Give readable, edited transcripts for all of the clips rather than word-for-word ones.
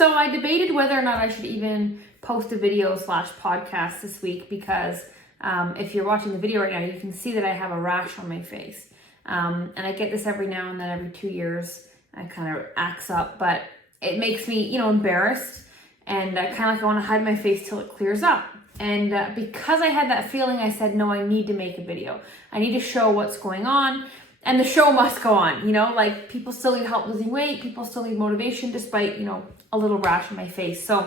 So I debated whether or not I should even post a video / podcast this week because if you're watching the video right now, you can see that I have a rash on my face. And I get this every now and then, every 2 years. I kind of acts up, but it makes me, embarrassed. And I kind of like I want to hide my face till it clears up. And because I had that feeling, I said, no, I need to make a video. I need to show what's going on. And the show must go on, like people still need help losing weight. People still need motivation despite, a little rash on my face. So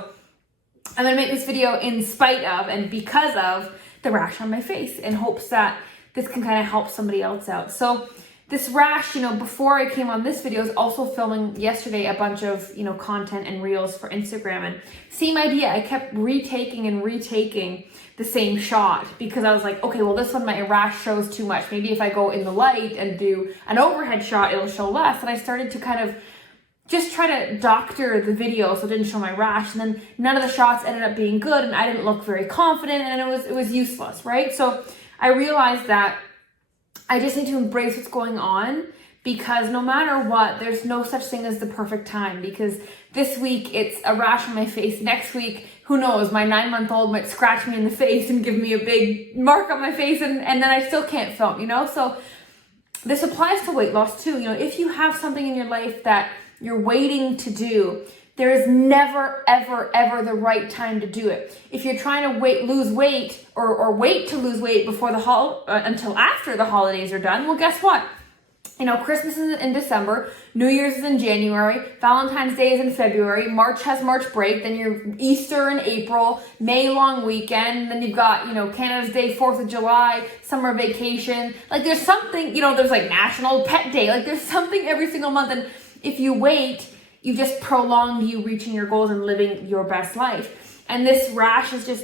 I'm going to make this video in spite of and because of the rash on my face in hopes that this can kind of help somebody else out. So this rash, before I came on this video, I was also filming yesterday a bunch of, content and reels for Instagram. And same idea, I kept retaking the same shot because I was like, okay, well, this one, my rash shows too much. Maybe if I go in the light and do an overhead shot, it'll show less. And I started to kind of just try to doctor the video so it didn't show my rash. And then none of the shots ended up being good and I didn't look very confident and it was useless, right? So I realized that I just need to embrace what's going on because no matter what, there's no such thing as the perfect time because this week it's a rash on my face. Next week, who knows, my 9-month-old might scratch me in the face and give me a big mark on my face and then I still can't film, So this applies to weight loss too. If you have something in your life that you're waiting to do, there is never, ever, ever the right time to do it. If you're trying to lose weight or wait to lose weight before until after the holidays are done, well, guess what? Christmas is in December, New Year's is in January, Valentine's Day is in February, March has March break, then your Easter in April, May long weekend, then you've got, Canada's Day, 4th of July, summer vacation. Like there's something, there's like National Pet Day. Like there's something every single month. And if you wait, you just prolonged you reaching your goals and living your best life. And this rash is just,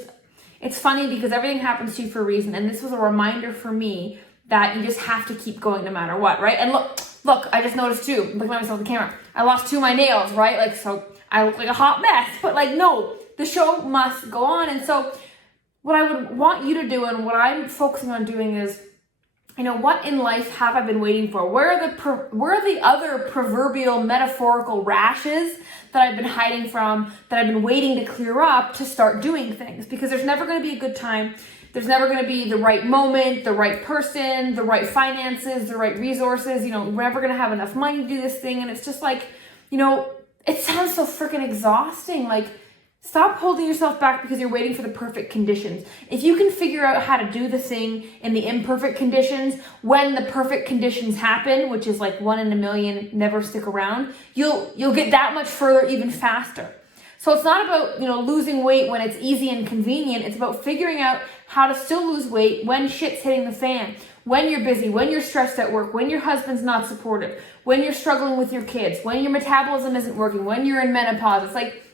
it's funny because everything happens to you for a reason. And this was a reminder for me that you just have to keep going no matter what, right? And look, I just noticed too, looking at myself in the camera, I lost 2 of my nails, right? Like, so I look like a hot mess, but like, no, the show must go on. And so what I would want you to do and what I'm focusing on doing is, what in life have I been waiting for? Where are the other proverbial metaphorical rashes that I've been hiding from, that I've been waiting to clear up to start doing things? Because there's never going to be a good time. There's never going to be the right moment, the right person, the right finances, the right resources. We're never going to have enough money to do this thing. And it's just like, it sounds so freaking exhausting. Like, stop holding yourself back because you're waiting for the perfect conditions. If you can figure out how to do the thing in the imperfect conditions, when the perfect conditions happen, which is like 1 in a million, never stick around, you'll get that much further even faster. So it's not about, losing weight when it's easy and convenient. It's about figuring out how to still lose weight when shit's hitting the fan, when you're busy, when you're stressed at work, when your husband's not supportive, when you're struggling with your kids, when your metabolism isn't working, when you're in menopause. It's like,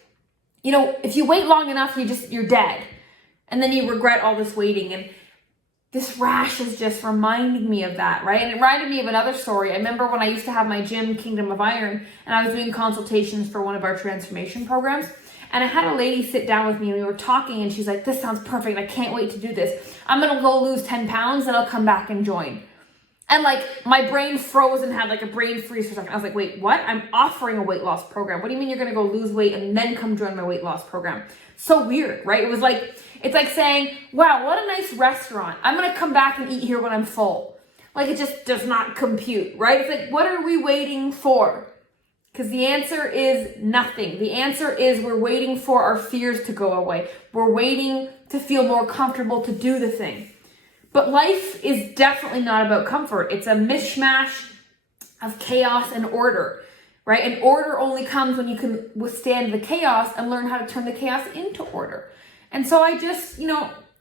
if you wait long enough, you're dead. And then you regret all this waiting. And this rash is just reminding me of that, right? And it reminded me of another story. I remember when I used to have my gym, Kingdom of Iron, and I was doing consultations for one of our transformation programs. And I had a lady sit down with me and we were talking and she's like, this sounds perfect. I can't wait to do this. I'm going to go lose 10 pounds and I'll come back and join. And like my brain froze and had like a brain freeze for a second. I was like, wait, what? I'm offering a weight loss program. What do you mean you're going to go lose weight and then come join my weight loss program? So weird, right? It's like saying, wow, what a nice restaurant. I'm going to come back and eat here when I'm full. Like it just does not compute, right? It's like, what are we waiting for? Because the answer is nothing. The answer is we're waiting for our fears to go away. We're waiting to feel more comfortable to do the thing. But life is definitely not about comfort. It's a mishmash of chaos and order, right? And order only comes when you can withstand the chaos and learn how to turn the chaos into order. And so I just,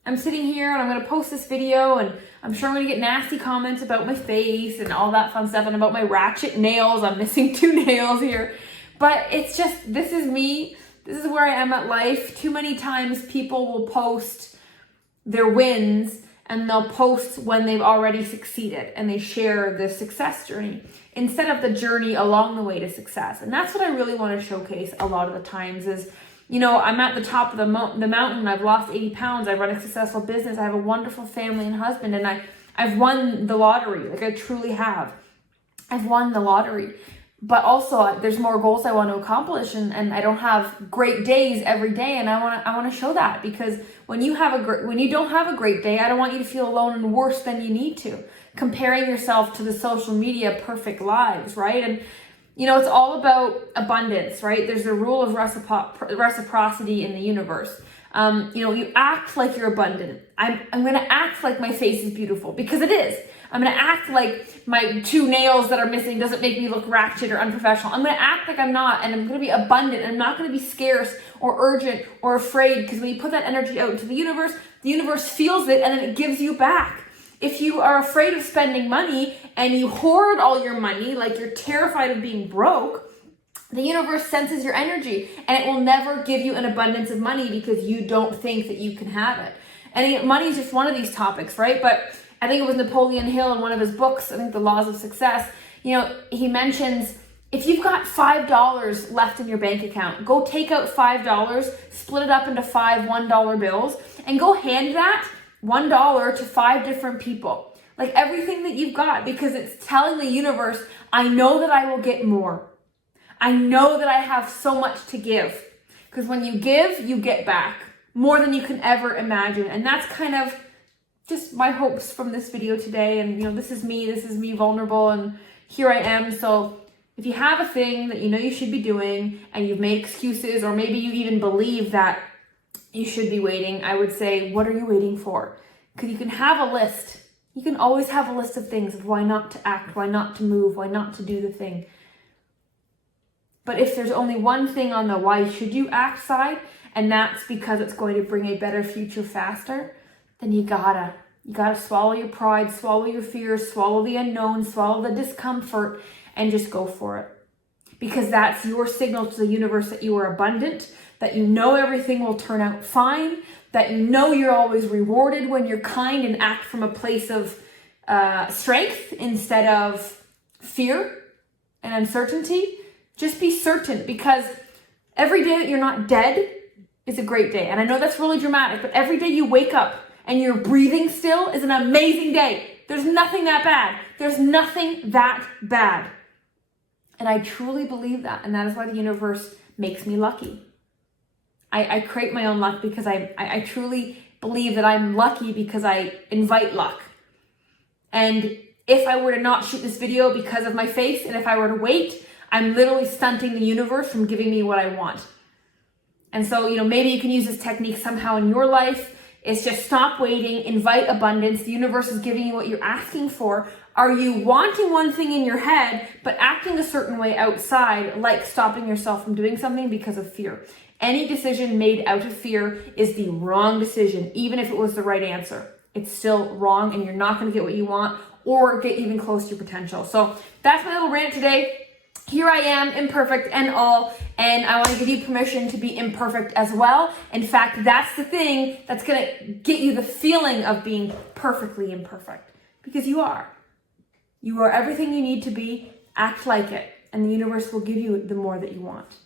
I'm sitting here and I'm going to post this video and I'm sure I'm going to get nasty comments about my face and all that fun stuff and about my ratchet nails. I'm missing 2 nails here. But it's just, this is me. This is where I am at life. Too many times people will post their wins and they'll post when they've already succeeded and they share the success journey instead of the journey along the way to success. And that's what I really want to showcase a lot of the times is, I'm at the top of the mountain. I've lost 80 pounds. I run a successful business. I have a wonderful family and husband, and I've won the lottery. Like I truly have. I've won the lottery. but also there's more goals I want to accomplish, and I don't have great days every day, and I want to show that, because when you don't have a great day, I don't want you to feel alone and worse than you need to, comparing yourself to the social media perfect lives, right? And it's all about abundance, right? There's a rule of reciprocity in the universe. You act like you're abundant. I'm going to act like my face is beautiful, because it is. I'm going to act like my 2 nails that are missing doesn't make me look ratchet or unprofessional. I'm going to act like I'm not, and I'm going to be abundant, and I'm not going to be scarce or urgent or afraid, because when you put that energy out into the universe feels it, and then it gives you back. If you are afraid of spending money and you hoard all your money, like you're terrified of being broke, the universe senses your energy, and it will never give you an abundance of money because you don't think that you can have it. And money is just one of these topics, right? But I think it was Napoleon Hill in one of his books, I think The Laws of Success, he mentions, if you've got $5 left in your bank account, go take out $5, split it up into 5 $1 bills, and go hand that $1 to 5 different people. Like everything that you've got, because it's telling the universe, I know that I will get more. I know that I have so much to give. Because when you give, you get back more than you can ever imagine. And that's kind of just my hopes from this video today. And this is me vulnerable, and here I am. So if you have a thing that you should be doing, and you've made excuses, or maybe you even believe that you should be waiting, I would say, what are you waiting for? Because you can have a list. You can always have a list of things of why not to act, why not to move, why not to do the thing. But if there's only one thing on the why should you act side, and that's because it's going to bring a better future faster, then you gotta swallow your pride, swallow your fears, swallow the unknown, swallow the discomfort, and just go for it. Because that's your signal to the universe that you are abundant, that everything will turn out fine, that you're always rewarded when you're kind and act from a place of strength instead of fear and uncertainty. Just be certain, because every day that you're not dead is a great day. And I know that's really dramatic, but every day you wake up and you're breathing still is an amazing day. There's nothing that bad. There's nothing that bad. And I truly believe that. And that is why the universe makes me lucky. I create my own luck, because I truly believe that I'm lucky because I invite luck. And if I were to not shoot this video because of my face, and if I were to wait, I'm literally stunting the universe from giving me what I want. And so, maybe you can use this technique somehow in your life. It's just stop waiting, invite abundance. The universe is giving you what you're asking for. Are you wanting one thing in your head, but acting a certain way outside, like stopping yourself from doing something because of fear? Any decision made out of fear is the wrong decision, even if it was the right answer. It's still wrong, and you're not going to get what you want or get even close to your potential. So that's my little rant today. Here I am, imperfect and all, and I want to give you permission to be imperfect as well. In fact, that's the thing that's going to get you the feeling of being perfectly imperfect, because you are. You are everything you need to be. Act like it, and the universe will give you the more that you want.